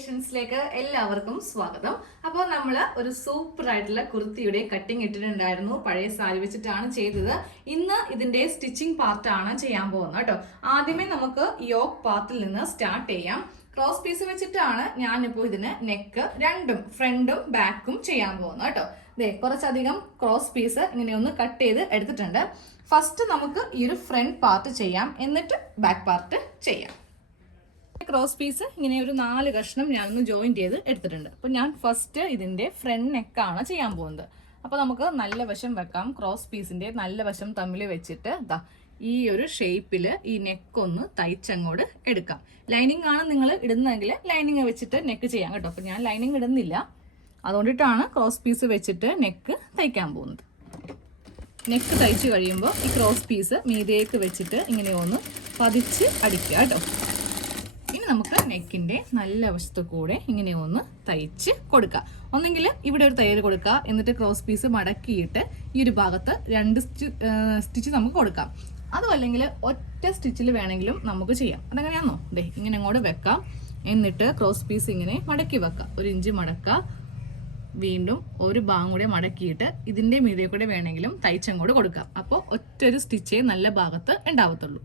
ക്രിയേഷൻസിലേക്ക് എല്ലാവർക്കും സ്വാഗതം. അപ്പോൾ നമ്മൾ ഒരു സൂപ്പർ ആയിട്ടുള്ള കുർത്തിയുടെ കട്ടിങ് ഇട്ടിട്ടുണ്ടായിരുന്നു. പഴയ സാരി വെച്ചിട്ടാണ് ചെയ്തത്. ഇന്ന് ഇതിന്റെ സ്റ്റിച്ചിങ് പാർട്ടാണ് ചെയ്യാൻ പോകുന്നത് കേട്ടോ. ആദ്യമേ നമുക്ക് യോക്ക് പാർട്ടിൽ നിന്ന് സ്റ്റാർട്ട് ചെയ്യാം. ക്രോസ് പീസ് വെച്ചിട്ടാണ് ഞാനിപ്പോൾ ഇതിന് നെക്ക് രണ്ടും ഫ്രണ്ടും ബാക്കും ചെയ്യാൻ പോകുന്നത് കേട്ടോ. ദേ കുറച്ചധികം ക്രോസ് പീസ് ഇങ്ങനെ ഒന്ന് കട്ട് ചെയ്ത് എടുത്തിട്ടുണ്ട്. ഫസ്റ്റ് നമുക്ക് ഈ ഒരു ഫ്രണ്ട് പാർട്ട് ചെയ്യാം, എന്നിട്ട് ബാക്ക് പാർട്ട് ചെയ്യാം. ക്രോസ് പീസ് ഇങ്ങനെ ഒരു 4 കഷ്ണം ഞാനൊന്ന് ജോയിന്റ് ചെയ്ത് എടുത്തിട്ടുണ്ട്. അപ്പോൾ ഞാൻ ഫസ്റ്റ് ഇതിന്റെ ഫ്രണ്ട് നെക്കാണ് ചെയ്യാൻ പോകുന്നത്. അപ്പോൾ നമുക്ക് നല്ല വശം വെക്കാം. ക്രോസ് പീസിന്റെ നല്ല വശം തമ്മിൽ വെച്ചിട്ട് ഈ ഒരു ഷേപ്പിൽ ഈ നെക്ക് ഒന്ന് തയ്ച്ചങ്ങോട്ട് എടുക്കാം. ലൈനിങ് ആണ് നിങ്ങൾ ഇടുന്നതെങ്കിൽ ലൈനിങ് വെച്ചിട്ട് നെക്ക് ചെയ്യാം കേട്ടോ. അപ്പോൾ ഞാൻ ലൈനിങ് ഇടുന്നില്ല, അതുകൊണ്ടിട്ടാണ് ക്രോസ് പീസ് വെച്ചിട്ട് നെക്ക് തയ്ക്കാൻ പോകുന്നത്. നെക്ക് തയ്ച്ചു കഴിയുമ്പോൾ ഈ ക്രോസ് പീസ് മീതേക്ക് വെച്ചിട്ട് ഇങ്ങനെ ഒന്ന് പതിച്ച് അടിക്കുക കേട്ടോ. ഇനി നമുക്ക് നെക്കിന്റെ നല്ല വശത്തു കൂടെ ഇങ്ങനെ ഒന്ന് തയ്ച്ച് കൊടുക്കുക. ഒന്നെങ്കിൽ ഇവിടെ ഒരു തയ്യൽ കൊടുക്കുക, എന്നിട്ട് ക്രോസ് പീസ് മടക്കിയിട്ട് ഈ ഒരു ഭാഗത്ത് 2 സ്റ്റിച്ച് നമുക്ക് കൊടുക്കാം. അതും അല്ലെങ്കിൽ ഒറ്റ സ്റ്റിച്ചിൽ വേണമെങ്കിലും നമുക്ക് ചെയ്യാം. അതെങ്ങനെയാണോ? ദേ ഇങ്ങനെ അങ്ങോട്ട് വെക്കാം, എന്നിട്ട് ക്രോസ് പീസ് ഇങ്ങനെ മടക്കി വെക്കാം. 1 ഇഞ്ച് മടക്കുക, വീണ്ടും ഒരു ഭാഗം കൂടെ മടക്കിയിട്ട് ഇതിന്റെ മീതെ കൂടെ വേണമെങ്കിലും തയ്ച്ചങ്ങോട്ട് കൊടുക്കാം. അപ്പോൾ ഒറ്റൊരു സ്റ്റിച്ചേ നല്ല ഭാഗത്ത് ഉണ്ടാവത്തുള്ളൂ.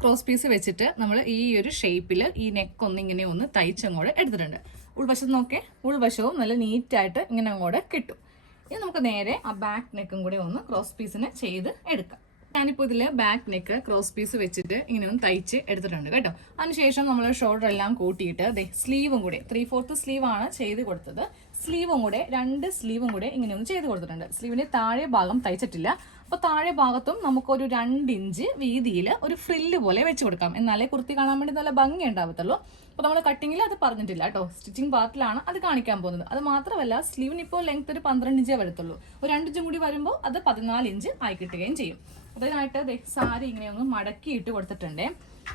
ക്രോസ് പീസ് വെച്ചിട്ട് നമ്മൾ ഈ ഒരു ഷേപ്പിൽ ഈ നെക്ക് ഒന്നിങ്ങനെ ഒന്ന് തയ്ച്ചങ്ങോട്ട് എടുത്തിട്ടുണ്ട്. ഉൾവശം നോക്കേ, ഉൾവശവും നല്ല നീറ്റായിട്ട് ഇങ്ങനെ അങ്ങോട്ട് കിട്ടും. ഇനി നമുക്ക് നേരെ ആ ബാക്ക് നെക്കും കൂടി ഒന്ന് ക്രോസ് പീസിന് ചെയ്ത് എടുക്കാം. ഞാനിപ്പോൾ ഇതിൽ ബാക്ക് നെക്ക് ക്രോസ് പീസ് വെച്ചിട്ട് ഇങ്ങനെ ഒന്ന് തയ്ച്ച് എടുത്തിട്ടുണ്ട് കേട്ടോ. അതിനുശേഷം നമ്മൾ ഷോൾഡർ എല്ലാം കൂട്ടിയിട്ട് സ്ലീവും കൂടെ 3/4 സ്ലീവാണ് ചെയ്ത് കൊടുത്തത്. സ്ലീവും കൂടെ 2 സ്ലീവും കൂടെ ഇങ്ങനെ ഒന്ന് ചെയ്ത് കൊടുത്തിട്ടുണ്ട്. സ്ലീവിന്റെ താഴെ ഭാഗം തയ്ച്ചിട്ടില്ല. അപ്പോൾ താഴെ ഭാഗത്തും നമുക്കൊരു 2 ഇഞ്ച് വീതിയിൽ ഒരു ഫ്രില്ല് പോലെ വെച്ച് കൊടുക്കാം. എന്നാലേ കുർത്തി കാണാൻ വേണ്ടി നല്ല ഭംഗി ഉണ്ടാവത്തുള്ളൂ. അപ്പോൾ നമ്മൾ കട്ടിങ്ങിൽ അത് പറഞ്ഞിട്ടില്ല കേട്ടോ, സ്റ്റിച്ചിങ് പാർട്ടിലാണ് അത് കാണിക്കാൻ പോകുന്നത്. അത് മാത്രമല്ല സ്ലീവിന് ഇപ്പോൾ ലെങ്ത് ഒരു 12 ഇഞ്ചേ വരത്തുള്ളൂ. ഒരു 2 ഇഞ്ചും കൂടി വരുമ്പോൾ അത് 14 ഇഞ്ച് ആയി കിട്ടുകയും ചെയ്യും. അതിനായിട്ട് സാരി ഇങ്ങനെ ഒന്ന് മടക്കി ഇട്ട് കൊടുത്തിട്ടുണ്ട്.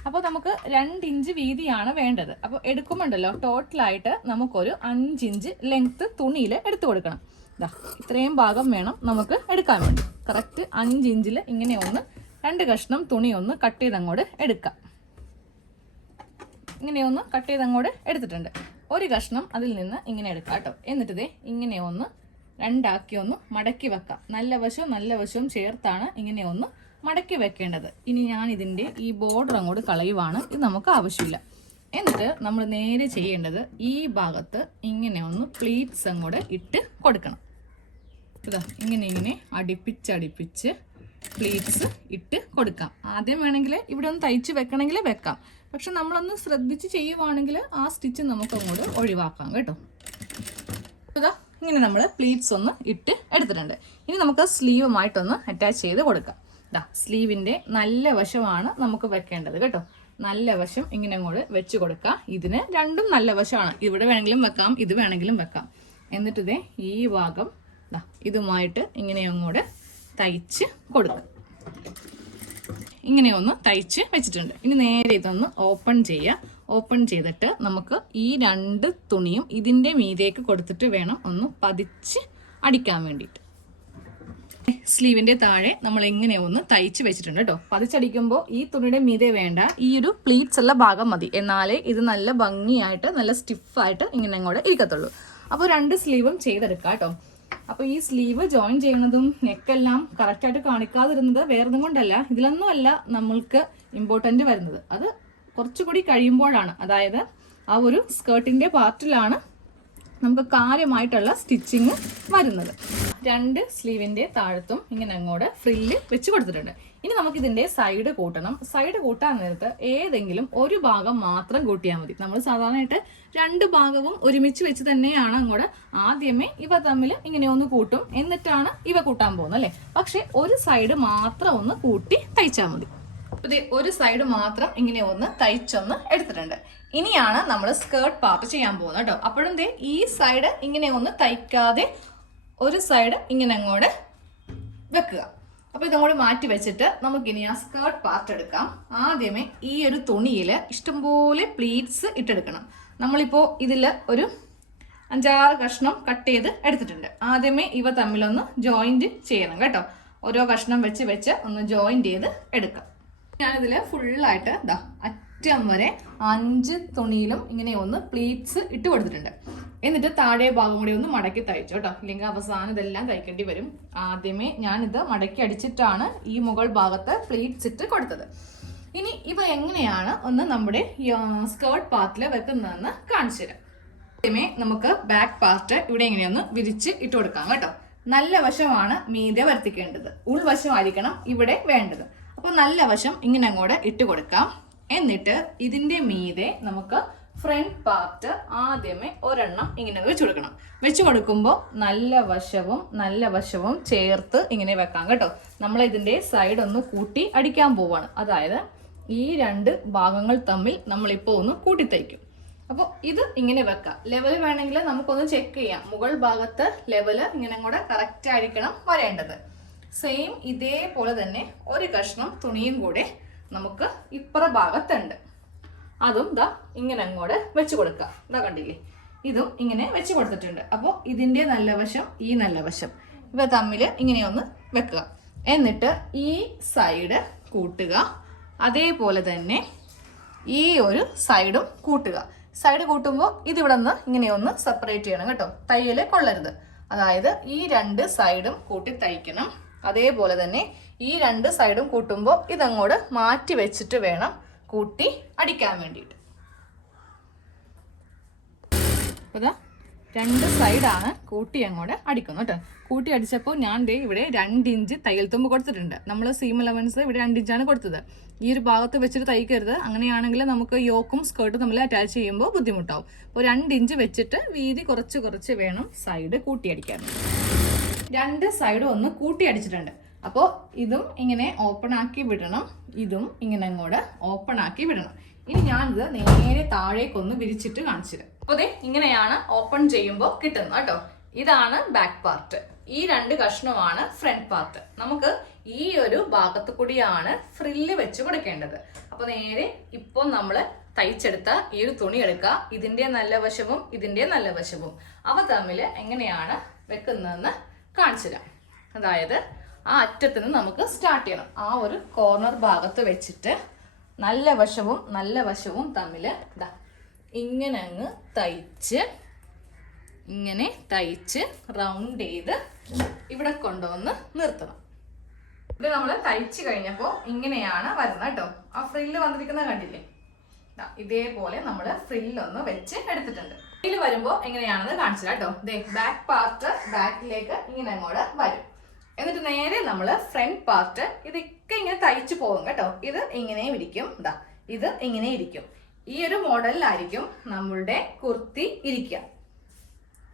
അപ്പോൾ നമുക്ക് 2 ഇഞ്ച് വീതിയാണ് വേണ്ടത്. അപ്പോൾ എടുക്കുമ്പോണ്ടല്ലോ ടോട്ടലായിട്ട് നമുക്കൊരു 5 ഇഞ്ച് ലെങ്ത് തുണിയിൽ എടുത്തു കൊടുക്കണം. ഇത്രയും ഭാഗം വേണം നമുക്ക് എടുക്കാൻ വേണ്ടി. കറക്റ്റ് 5 ഇഞ്ചിൽ ഇങ്ങനെ ഒന്ന് 2 കഷ്ണം തുണി ഒന്ന് കട്ട് ചെയ്തങ്ങോട്ട് എടുക്കാം. ഇങ്ങനെ ഒന്ന് കട്ട് ചെയ്തങ്ങോട്ട് എടുത്തിട്ടുണ്ട്. ഒരു കഷ്ണം അതിൽ നിന്ന് ഇങ്ങനെ എടുക്കാം കേട്ടോ. എന്നിട്ട് ഇങ്ങനെ ഒന്ന് 2 ആക്കി ഒന്ന് മടക്കി വെക്കാം. നല്ല വശവും ചേർത്താണ് ഇങ്ങനെ ഒന്ന് മടക്കി വെക്കേണ്ടത്. ഇനി ഞാൻ ഇതിൻ്റെ ഈ ബോർഡർ അങ്ങോട്ട് കളയുവാണ്, ഇത് നമുക്ക് ആവശ്യമില്ല. എന്നിട്ട് നമ്മൾ നേരെ ചെയ്യേണ്ടത് ഈ ഭാഗത്ത് ഇങ്ങനെ ഒന്ന് പ്ലീറ്റ്സ് അങ്ങോട്ട് ഇട്ട് കൊടുക്കണം. ഇങ്ങനെ അടുപ്പിച്ച് പ്ലീറ്റ്സ് ഇട്ട് കൊടുക്കാം. ആദ്യം വേണമെങ്കിൽ ഇവിടെ ഒന്ന് തയ്ച്ച് വെക്കണമെങ്കിൽ വെക്കാം, പക്ഷെ നമ്മളൊന്ന് ശ്രദ്ധിച്ച് ചെയ്യുവാണെങ്കിൽ ആ സ്റ്റിച്ച് നമുക്ക് അങ്ങോട്ട് ഒഴിവാക്കാം കേട്ടോ. ഇങ്ങനെ നമ്മൾ പ്ലീറ്റ്സ് ഒന്ന് ഇട്ട് എടുത്തിട്ടുണ്ട്. ഇനി നമുക്ക് സ്ലീവുമായിട്ടൊന്ന് അറ്റാച്ച് ചെയ്ത് കൊടുക്കാം. സ്ലീവിൻ്റെ നല്ല വശമാണ് നമുക്ക് വെക്കേണ്ടത് കേട്ടോ. നല്ല വശം ഇങ്ങനെ അങ്ങോട്ട് വെച്ച് കൊടുക്കാം. ഇതിന് രണ്ടും നല്ല വശമാണ്. ഇവിടെ വേണമെങ്കിലും വെക്കാം, ഇത് വേണമെങ്കിലും വെക്കാം. എന്നിട്ട് ഈ ഭാഗം ഇതുമായിട്ട് ഇങ്ങനെ അങ്ങോട്ട് തയ്ച്ച് കൊടുക്കുക. ഇങ്ങനെ ഒന്ന് തയ്ച്ച് വെച്ചിട്ടുണ്ട്. ഇനി നേരെ ഇതൊന്ന് ഓപ്പൺ ചെയ്യുക. ഓപ്പൺ ചെയ്തിട്ട് നമുക്ക് ഈ 2 തുണിയും ഇതിൻ്റെ മീതേക്ക് കൊടുത്തിട്ട് വേണം ഒന്ന് പതിച്ച് അടിക്കാൻ വേണ്ടിയിട്ട്. സ്ലീവിൻ്റെ താഴെ നമ്മൾ ഇങ്ങനെ ഒന്ന് തയ്ച്ച് വെച്ചിട്ടുണ്ട് കേട്ടോ. പതിച്ചടിക്കുമ്പോൾ ഈ തുണിയുടെ മീതെ വേണ്ട, ഈ ഒരു പ്ലീറ്റ്സ് ഉള്ള ഭാഗം മതി. എന്നാലേ ഇത് നല്ല ഭംഗിയായിട്ട് നല്ല സ്റ്റിഫായിട്ട് ഇങ്ങനെ അങ്ങോട്ട് ഇരിക്കത്തുള്ളൂ. അപ്പോൾ 2 സ്ലീവും ചെയ്തെടുക്കാം കേട്ടോ. അപ്പോൾ ഈ സ്ലീവ് ജോയിൻ ചെയ്യുന്നതും നെക്കെല്ലാം കറക്റ്റായിട്ട് കാണിക്കാതിരുന്നത് വേറൊന്നും കൊണ്ടല്ല, ഇതിലൊന്നും അല്ല നമ്മൾക്ക് ഇമ്പോർട്ടൻ്റ് വരുന്നത്. അത് കുറച്ചുകൂടി കഴിയുമ്പോഴാണ്, അതായത് ആ ഒരു സ്കേർട്ടിൻ്റെ പാർട്ടിലാണ് നമുക്ക് കാര്യമായിട്ടുള്ള സ്റ്റിച്ചിങ് വരുന്നത്. 2 സ്ലീവിൻ്റെ താഴത്തും ഇങ്ങനെ അങ്ങോട്ട് ഫ്രില്ല് വെച്ച് കൊടുത്തിട്ടുണ്ട്. ഇനി നമുക്കിതിൻ്റെ സൈഡ് കൂട്ടണം. സൈഡ് കൂട്ടാൻ നേരത്ത് ഏതെങ്കിലും ഒരു ഭാഗം മാത്രം കൂട്ടിയാൽ മതി. നമ്മൾ സാധാരണയായിട്ട് 2 ഭാഗവും ഒരുമിച്ച് വെച്ച് തന്നെയാണ് അങ്ങോട്ട് ആദ്യമേ ഇവ തമ്മിൽ ഇങ്ങനെ ഒന്ന് കൂട്ടും, എന്നിട്ടാണ് ഇവ കൂട്ടാൻ പോകുന്നത് അല്ലേ. പക്ഷെ ഒരു സൈഡ് മാത്രം ഒന്ന് കൂട്ടി തയ്ച്ചാൽ മതി. ഒരു സൈഡ് മാത്രം ഇങ്ങനെ ഒന്ന് തയ്ച്ചൊന്ന് എടുത്തിട്ടുണ്ട്. ഇനിയാണ് നമ്മൾ സ്കേർട്ട് പാർട്ട് ചെയ്യാൻ പോകുന്നത് കേട്ടോ. അപ്പോഴും ഈ സൈഡ് ഇങ്ങനെ ഒന്ന് തയ്ക്കാതെ ഒരു സൈഡ് ഇങ്ങനെ അങ്ങോട്ട് വെക്കുക. അപ്പോൾ ഇതങ്ങോട്ട് മാറ്റി വെച്ചിട്ട് നമുക്കിനി ആ സ്കേർട്ട് പാർട്ട് എടുക്കാം. ആദ്യമേ ഈ ഒരു തുണിയിൽ ഇഷ്ടംപോലെ പ്ലീറ്റ്സ് ഇട്ടെടുക്കണം. നമ്മളിപ്പോൾ ഇതിൽ ഒരു 5-6 കഷ്ണം കട്ട് ചെയ്ത് എടുത്തിട്ടുണ്ട്. ആദ്യമേ ഇവ തമ്മിലൊന്ന് ജോയിന്റ് ചെയ്യണം കേട്ടോ. ഓരോ കഷ്ണം വെച്ച് ഒന്ന് ജോയിന്റ് ചെയ്ത് എടുക്കാം. ഞാനിതിൽ ഫുള്ളായിട്ട് അറ്റം വരെ 5 തുണിയിലും ഇങ്ങനെ ഒന്ന് പ്ലീറ്റ്സ് ഇട്ട് കൊടുത്തിട്ടുണ്ട്. എന്നിട്ട് താഴെ ഭാഗം കൂടി ഒന്ന് മടക്കി തയ്ച്ചു കേട്ടോ, ഇല്ലെങ്കിൽ അവസാനം ഇതെല്ലാം തയ്ക്കേണ്ടി വരും. ആദ്യമേ ഞാനിത് മടക്കി അടിച്ചിട്ടാണ് ഈ മുകൾ ഭാഗത്ത് പ്ലീറ്റ്സ് ഇട്ട് കൊടുത്തത്. ഇനി ഇവ എങ്ങനെയാണ് ഒന്ന് നമ്മുടെ സ്കേർട്ട് പാർട്ടിൽ വെക്കുന്നതെന്ന് കാണിച്ചു തരാം. ആദ്യമേ നമുക്ക് ബാക്ക് പാർട്ട് ഇവിടെ ഇങ്ങനെയൊന്ന് വിരിച്ച് ഇട്ട് കൊടുക്കാം കേട്ടോ. നല്ല വശമാണ് മീതെ വർത്തിക്കേണ്ടത്, ഉൾവശമായിരിക്കണം ഇവിടെ വേണ്ടത്. അപ്പോൾ നല്ല വശം ഇങ്ങനെ അങ്ങോട്ട് ഇട്ട് കൊടുക്കാം. എന്നിട്ട് ഇതിന്റെ മീതെ നമുക്ക് ഫ്രണ്ട് പാർട്ട് ആദ്യമേ ഒരെണ്ണം ഇങ്ങനെ വെച്ച് കൊടുക്കണം. വെച്ച് കൊടുക്കുമ്പോൾ നല്ല വശവും ചേർത്ത് ഇങ്ങനെ വെക്കാം കേട്ടോ. നമ്മൾ ഇതിന്റെ സൈഡ് ഒന്ന് കൂട്ടി അടിക്കാൻ പോവാണ്. അതായത് ഈ 2 ഭാഗങ്ങൾ തമ്മിൽ നമ്മളിപ്പോൾ ഒന്ന് കൂട്ടി തയ്ക്കും. അപ്പോൾ ഇത് ഇങ്ങനെ വെക്കാം. ലെവൽ വേണമെങ്കിൽ നമുക്കൊന്ന് ചെക്ക് ചെയ്യാം. മുകൾ ഭാഗത്ത് ലെവല് ഇങ്ങനെ കൂടെ കറക്റ്റ് ആയിരിക്കണം വരേണ്ടത്. സെയിം ഇതേപോലെ തന്നെ ഒരു കഷ്ണം തുണിയും കൂടെ നമുക്ക് ഇപ്പുറ ഭാഗത്തുണ്ട്. അതും ദാ ഇങ്ങനെ അങ്ങോട്ട് വെച്ച് കൊടുക്കുക. ഇതാ കണ്ടില്ലേ, ഇതും ഇങ്ങനെ വെച്ച് കൊടുത്തിട്ടുണ്ട്. അപ്പോൾ ഇതിൻ്റെ നല്ല വശം ഈ നല്ല വശം ഇവ തമ്മിൽ ഇങ്ങനെയൊന്ന് വെക്കുക. എന്നിട്ട് ഈ സൈഡ് കൂട്ടുക, അതേപോലെ തന്നെ ഈ ഒരു സൈഡും കൂട്ടുക. സൈഡ് കൂട്ടുമ്പോൾ ഇതിവിടെ നിന്ന് ഇങ്ങനെയൊന്ന് സെപ്പറേറ്റ് ചെയ്യണം കേട്ടോ, തയ്യൽ കൊള്ളരുത്. അതായത് ഈ 2 സൈഡും കൂട്ടി തയ്ക്കണം. അതേപോലെ തന്നെ ഈ 2 സൈഡും കൂട്ടുമ്പോൾ ഇതങ്ങോട്ട് മാറ്റി വെച്ചിട്ട് വേണം കൂട്ടി അടിക്കാൻ വേണ്ടിയിട്ട്. അപ്പോൾ 2 സൈഡാണ് കൂട്ടി അങ്ങോട്ട് അടിക്കുന്നത് കേട്ടോ. കൂട്ടി അടിച്ചപ്പോൾ ഞാൻ ഇവിടെ 2 ഇഞ്ച് തയ്യൽ തുമ്പ് കൊടുത്തിട്ടുണ്ട്. നമ്മൾ സീം അലവൻസ് ഇവിടെ 2 ഇഞ്ചാണ് കൊടുത്തത്. ഈ ഒരു ഭാഗത്ത് വെച്ചിട്ട് തയ്ക്കരുത്. അങ്ങനെയാണെങ്കിൽ നമുക്ക് യോക്കും സ്കേർട്ടും തമ്മിൽ അറ്റാച്ച് ചെയ്യുമ്പോൾ ബുദ്ധിമുട്ടാവും. അപ്പോൾ 2 ഇഞ്ച് വെച്ചിട്ട് വീതി കുറച്ച് വേണം സൈഡ് കൂട്ടി അടിക്കാൻ. 2 സൈഡും ഒന്ന് കൂട്ടി അടിച്ചിട്ടുണ്ട്. അപ്പോൾ ഇതും ഇങ്ങനെ ഓപ്പൺ ആക്കി വിടണം, ഇതും ഇങ്ങനെ അങ്ങോട്ട് ഓപ്പൺ ആക്കി വിടണം. ഇനി ഞാനിത് നേരെ താഴേക്കൊന്ന് വിരിച്ചിട്ട് കാണിച്ചു തരാം. അപ്പോൾ ഇങ്ങനെയാണ് ഓപ്പൺ ചെയ്യുമ്പോൾ കിട്ടുന്നത് കേട്ടോ. ഇതാണ് ബാക്ക് പാർട്ട്, ഈ 2 കഷ്ണമാണ് ഫ്രണ്ട് പാർട്ട്. നമുക്ക് ഈ ഒരു ഭാഗത്ത് കൂടിയാണ് ഫ്രില്ല് വെച്ച് കൊടുക്കേണ്ടത്. അപ്പോൾ നേരെ ഇപ്പോൾ നമ്മൾ തയ്ച്ചെടുത്ത ഈ ഒരു തുണി എടുക്കുക. ഇതിന്റെ നല്ല വശവും ഇതിന്റെ നല്ല വശവും അവ തമ്മിൽ എങ്ങനെയാണ് വെക്കുന്നതെന്ന് കാണിച്ചു തരാം. അതായത് ആ അറ്റത്ത് നിന്ന് നമുക്ക് സ്റ്റാർട്ട് ചെയ്യണം. ആ ഒരു കോർണർ ഭാഗത്ത് വെച്ചിട്ട് നല്ല വശവും തമ്മിൽ ഇങ്ങനെ അങ്ങ് തയ്ച്ച് റൗണ്ട് ചെയ്ത് ഇവിടെ കൊണ്ടുവന്ന് നിർത്തണം. ഇത് നമ്മൾ തയ്ച്ച് കഴിഞ്ഞപ്പോൾ ഇങ്ങനെയാണ് വരുന്നത് കേട്ടോ. ആ ഫ്രില്ല് വന്നിരിക്കുന്നത് കണ്ടില്ലേ, ഇതേപോലെ നമ്മൾ ഫ്രില്ലൊന്ന് വെച്ച് എടുത്തിട്ടുണ്ട്. ഫ്രില്ല് വരുമ്പോൾ എങ്ങനെയാണെന്ന് കാണിച്ചു കേട്ടോ. ബാക്ക് പാർട്ട് ബാക്കിലേക്ക് ഇങ്ങനെ അങ്ങോട്ട് വരും. എന്നിട്ട് നേരെ നമ്മൾ ഫ്രണ്ട് പാർട്ട് ഇതൊക്കെ ഇങ്ങനെ തയ്ച്ചു പോകും കേട്ടോ. ഇത് ഇങ്ങനെ ഇരിക്കും, ഇത് ഇങ്ങനെ ഇരിക്കും. ഈ ഒരു മോഡലിലായിരിക്കും നമ്മളുടെ കുർത്തി ഇരിക്കുക.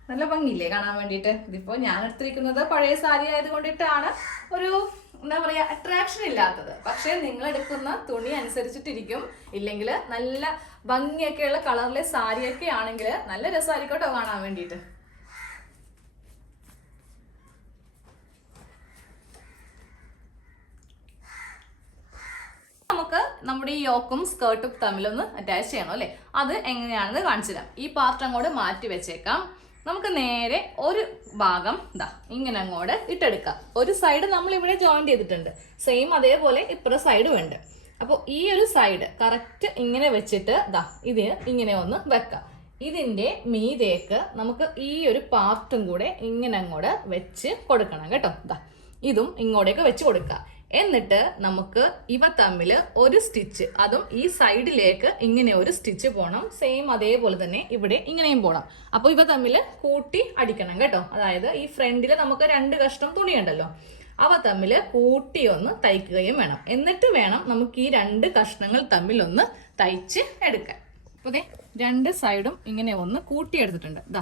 നല്ല ഭംഗിയില്ലേ കാണാൻ വേണ്ടിയിട്ട്. ഇതിപ്പോ ഞാൻ എടുത്തിരിക്കുന്നത് പഴയ സാരി ആയതുകൊണ്ടിട്ടാണ് ഒരു എന്താ പറയാ അട്രാക്ഷൻ ഇല്ലാത്തത്. പക്ഷെ നിങ്ങൾ എടുക്കുന്ന തുണി അനുസരിച്ചിട്ടിരിക്കും. ഇല്ലെങ്കിൽ നല്ല ഭംഗിയൊക്കെയുള്ള കളറിലെ സാരിയൊക്കെ ആണെങ്കിൽ നല്ല രസമായിരിക്കും കേട്ടോ കാണാൻ വേണ്ടിയിട്ട്. നമുക്ക് നമ്മുടെ ഈ യോക്കും സ്കേർട്ടും തമ്മിലൊന്ന് അറ്റാച്ച് ചെയ്യണം അല്ലേ. അത് എങ്ങനെയാണെന്ന് കാണിച്ചു തരാം. ഈ പാർട്ട് അങ്ങോട്ട് മാറ്റി വെച്ചേക്കാം. നമുക്ക് നേരെ ഒരു ഭാഗം ഇങ്ങനെ അങ്ങോട്ട് ഇട്ടെടുക്കാം. ഒരു സൈഡ് നമ്മൾ ഇവിടെ ജോയിന്റ് ചെയ്തിട്ടുണ്ട്, സെയിം അതേപോലെ ഇപ്പുറ സൈഡും ഉണ്ട്. അപ്പോൾ ഈ ഒരു സൈഡ് കറക്റ്റ് ഇങ്ങനെ വെച്ചിട്ട് ഇതിന് ഇങ്ങനെ ഒന്ന് വെക്കാം. ഇതിന്റെ മീതേക്ക് നമുക്ക് ഈ ഒരു പാർട്ടും കൂടെ ഇങ്ങനെ അങ്ങോട്ട് വെച്ച് കൊടുക്കണം കേട്ടോ. ഇതും ഇങ്ങോട്ടേക്ക് വെച്ച് കൊടുക്കുക. എന്നിട്ട് നമുക്ക് ഇവ തമ്മിൽ ഒരു സ്റ്റിച്ച്, അതും ഈ സൈഡിലേക്ക് ഇങ്ങനെ ഒരു സ്റ്റിച്ച് പോകണം. സെയിം അതേപോലെ തന്നെ ഇവിടെ ഇങ്ങനെയും പോകണം. അപ്പോൾ ഇവ തമ്മിൽ കൂട്ടി അടിക്കണം കേട്ടോ. അതായത് ഈ ഫ്രണ്ടിൽ നമുക്ക് 2 കഷ്ണം തുണിയുണ്ടല്ലോ, അവ തമ്മിൽ കൂട്ടി ഒന്ന് തയ്ക്കുകയും വേണം. എന്നിട്ട് വേണം നമുക്ക് ഈ 2 കഷ്ണങ്ങൾ തമ്മിൽ ഒന്ന് തയ്ച്ച് എടുക്കാൻ. അപ്പോൾ 2 സൈഡും ഇങ്ങനെ ഒന്ന് കൂട്ടിയെടുത്തിട്ടുണ്ട്.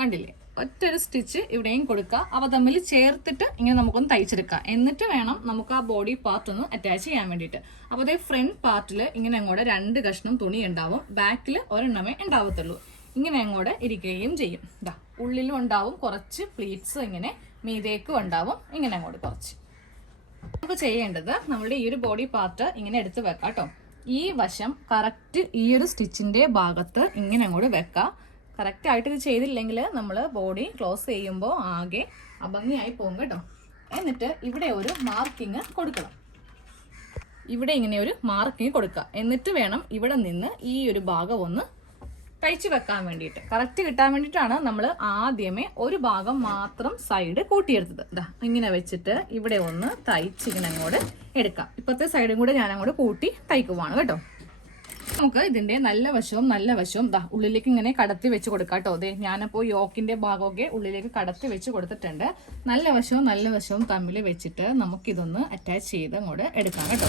കണ്ടില്ലേ, ഒറ്റൊരു സ്റ്റിച്ച് ഇവിടെയും കൊടുക്കുക. അവ തമ്മിൽ ചേർത്തിട്ട് ഇങ്ങനെ നമുക്കൊന്ന് തയ്ച്ചെടുക്കാം. എന്നിട്ട് വേണം നമുക്ക് ആ ബോഡി പാർട്ട് ഒന്ന് അറ്റാച്ച് ചെയ്യാൻ വേണ്ടിയിട്ട്. അപ്പോൾ ഫ്രണ്ട് പാർട്ടിൽ ഇങ്ങനെ അങ്ങോട്ട് 2 കഷ്ണം തുണി ഉണ്ടാവും, ബാക്കിൽ ഒരെണ്ണമേ ഉണ്ടാവത്തുള്ളൂ. ഇങ്ങനെ അങ്ങോട്ട് ഇരിക്കുകയും ചെയ്യും. ഉള്ളിലും ഉണ്ടാവും കുറച്ച് പ്ലീറ്റ്സ്, ഇങ്ങനെ മീതേക്കും ഉണ്ടാവും, ഇങ്ങനെ അങ്ങോട്ട് കുറച്ച്. നമുക്ക് ചെയ്യേണ്ടത് നമ്മളുടെ ഈ ഒരു ബോഡി പാർട്ട് ഇങ്ങനെ എടുത്ത് വെക്കാം കേട്ടോ. ഈ വശം കറക്റ്റ് ഈ ഒരു സ്റ്റിച്ചിന്റെ ഭാഗത്ത് ഇങ്ങനെ അങ്ങോട്ട് വെക്കാം. കറക്റ്റ് ആയിട്ട് ഇത് ചെയ്തില്ലെങ്കിൽ നമ്മൾ ബോഡി ക്ലോസ് ചെയ്യുമ്പോൾ ആകെ അഭംഗിയായി പോകും കേട്ടോ. എന്നിട്ട് ഇവിടെ ഒരു മാർക്കിങ് കൊടുക്കണം. ഇവിടെ ഇങ്ങനെ ഒരു മാർക്കിങ് കൊടുക്കുക. എന്നിട്ട് വേണം ഇവിടെ നിന്ന് ഈ ഒരു ഭാഗം ഒന്ന് തയ്ച്ച് വെക്കാൻ വേണ്ടിയിട്ട്, കറക്റ്റ് കിട്ടാൻ വേണ്ടിയിട്ടാണ് നമ്മൾ ആദ്യമേ ഒരു ഭാഗം മാത്രം സൈഡ് കൂട്ടിയെടുത്തത്. ഇതാ ഇങ്ങനെ വെച്ചിട്ട് ഇവിടെ ഒന്ന് തയ്ച്ചിങ്ങനെ അങ്ങോട്ട് എടുക്കാം. ഇപ്പോഴത്തെ സൈഡും കൂടെ ഞാൻ അങ്ങോട്ട് കൂട്ടി തയ്ക്കുവാണ് കേട്ടോ. നമുക്ക് ഇതിന്റെ നല്ല വശവും ദാ ഉള്ളിലേക്ക് ഇങ്ങനെ കടത്തി വെച്ച് കൊടുക്കാം കേട്ടോ. അതെ, ഞാനപ്പോൾ യോക്കിന്റെ ഭാഗമൊക്കെ ഉള്ളിലേക്ക് കടത്തി വെച്ച് കൊടുത്തിട്ടുണ്ട്. നല്ല വശവും തമ്മിൽ വെച്ചിട്ട് നമുക്കിതൊന്ന് അറ്റാച്ച് ചെയ്ത് അങ്ങോട്ട് എടുക്കാം കേട്ടോ.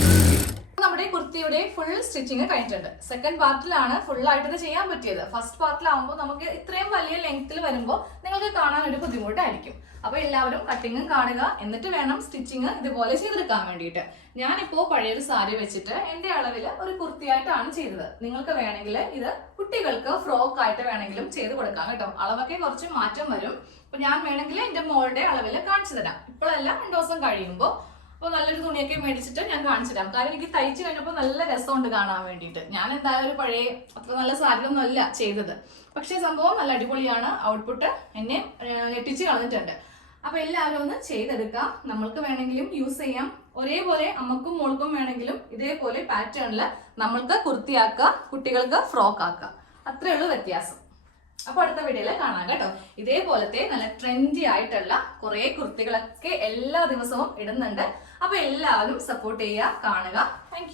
നമ്മുടെ കുർത്തിയുടെ ഫുൾ സ്റ്റിച്ചിങ് കഴിഞ്ഞിട്ടുണ്ട്. സെക്കൻഡ് പാർട്ടിലാണ് ഫുൾ ആയിട്ട് ഇത് ചെയ്യാൻ പറ്റിയത്. ഫസ്റ്റ് പാർട്ടിലാവുമ്പോൾ നമുക്ക് ഇത്രയും വലിയ ലെങ്ത്തിൽ വരുമ്പോൾ നിങ്ങൾക്ക് കാണാൻ ഒരു ബുദ്ധിമുട്ടായിരിക്കും. അപ്പൊ എല്ലാവരും കട്ടിങ്ങും കാണുക, എന്നിട്ട് വേണം സ്റ്റിച്ചിങ് ഇതുപോലെ ചെയ്തെടുക്കാൻ വേണ്ടിയിട്ട്. ഞാനിപ്പോ പഴയൊരു സാരി വെച്ചിട്ട് എന്റെ അളവില് ഒരു കുർത്തിയായിട്ടാണ് ചെയ്തത്. നിങ്ങൾക്ക് വേണമെങ്കിൽ ഇത് കുട്ടികൾക്ക് ഫ്രോക്ക് ആയിട്ട് വേണമെങ്കിലും ചെയ്ത് കൊടുക്കാം കേട്ടോ. അളവൊക്കെ കുറച്ച് മാറ്റം വരും. അപ്പൊ ഞാൻ വേണമെങ്കിൽ എന്റെ മോളുടെ അളവില് കാണിച്ചു തരാം. ഇപ്പോഴല്ല, 2 ദിവസം കഴിയുമ്പോൾ. അപ്പോൾ നല്ലൊരു തുണിയൊക്കെ മേടിച്ചിട്ട് ഞാൻ കാണിച്ചു തരാം. കാരണം എനിക്ക് തയ്ച്ചു കഴിഞ്ഞപ്പോൾ നല്ല രസമുണ്ട് കാണാൻ വേണ്ടിയിട്ട്. ഞാൻ എന്തായാലും ഒരു പഴയ അത്ര നല്ല സാരിയൊന്നും അല്ല ചെയ്തത്, പക്ഷേ സംഭവം നല്ല അടിപൊളിയാണ്. ഔട്ട്പുട്ട് എന്നെ ഞെട്ടിച്ച് കളഞ്ഞിട്ടുണ്ട്. അപ്പൊ എല്ലാവരും ഒന്ന് ചെയ്തെടുക്കാം. നമ്മൾക്ക് വേണമെങ്കിലും യൂസ് ചെയ്യാം. ഒരേപോലെ അമ്മക്കും മോൾക്കും വേണമെങ്കിലും ഇതേപോലെ പാറ്റേണില് നമ്മൾക്ക് കുർത്തിയാക്കാം, കുട്ടികൾക്ക് ഫ്രോക്ക് ആക്കാം. അത്രേ ഉള്ളൂ വ്യത്യാസം. അപ്പൊ അടുത്ത വീഡിയോയിൽ കാണാം കേട്ടോ. ഇതേപോലത്തെ നല്ല ട്രെൻഡി ആയിട്ടുള്ള കുറെ കുർത്തികളൊക്കെ എല്ലാ ദിവസവും ഇടുന്നുണ്ട്. അപ്പൊ എല്ലാവരും സപ്പോർട്ട് ചെയ്യുക, കാണുക. താങ്ക്